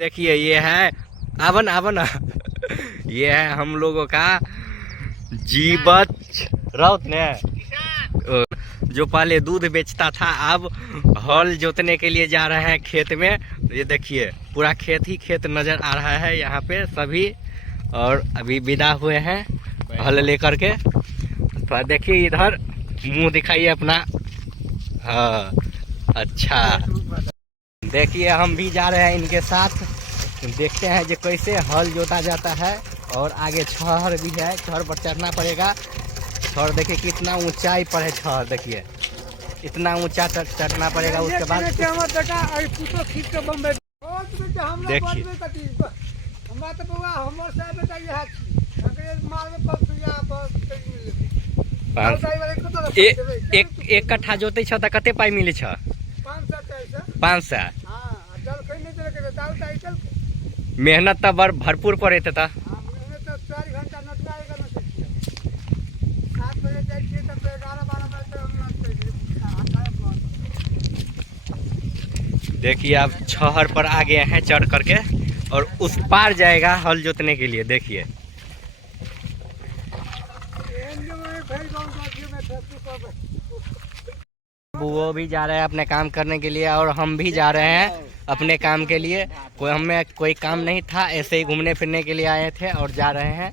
देखिए ये है आवन आवन ये है हम लोगों का जीवत राउत ने जो पहले दूध बेचता था, अब हल जोतने के लिए जा रहे हैं खेत में। ये देखिए पूरा खेत ही खेत नजर आ रहा है यहाँ पे सभी, और अभी विदा हुए हैं हल लेकर के। तो देखिए इधर मुंह दिखाइए अपना। हाँ अच्छा, देखिए हम भी जा रहे हैं इनके साथ, देखते हैं जो कैसे हल जोता जाता है। और आगे छहर भी है, छहर पर चढ़ना पड़ेगा। छहर देखिए कितना ऊंचाई पर है, छहर देखिए इतना ऊंचा चढ़ना पड़ेगा। उसके बाद देखिए एक कट्ठा जोते छ त कते पाई मिले छ? 500। मेहनत तो भरपूर पड़े थे। देखिए अब छहर पर आ गए हैं चढ़ करके, और उस पार जाएगा हल जोतने के लिए। देखिए वो भी जा रहे हैं अपने काम करने के लिए, और हम भी जा रहे हैं अपने काम के लिए। हमें कोई काम नहीं था, ऐसे ही घूमने फिरने के लिए आए थे और जा रहे हैं।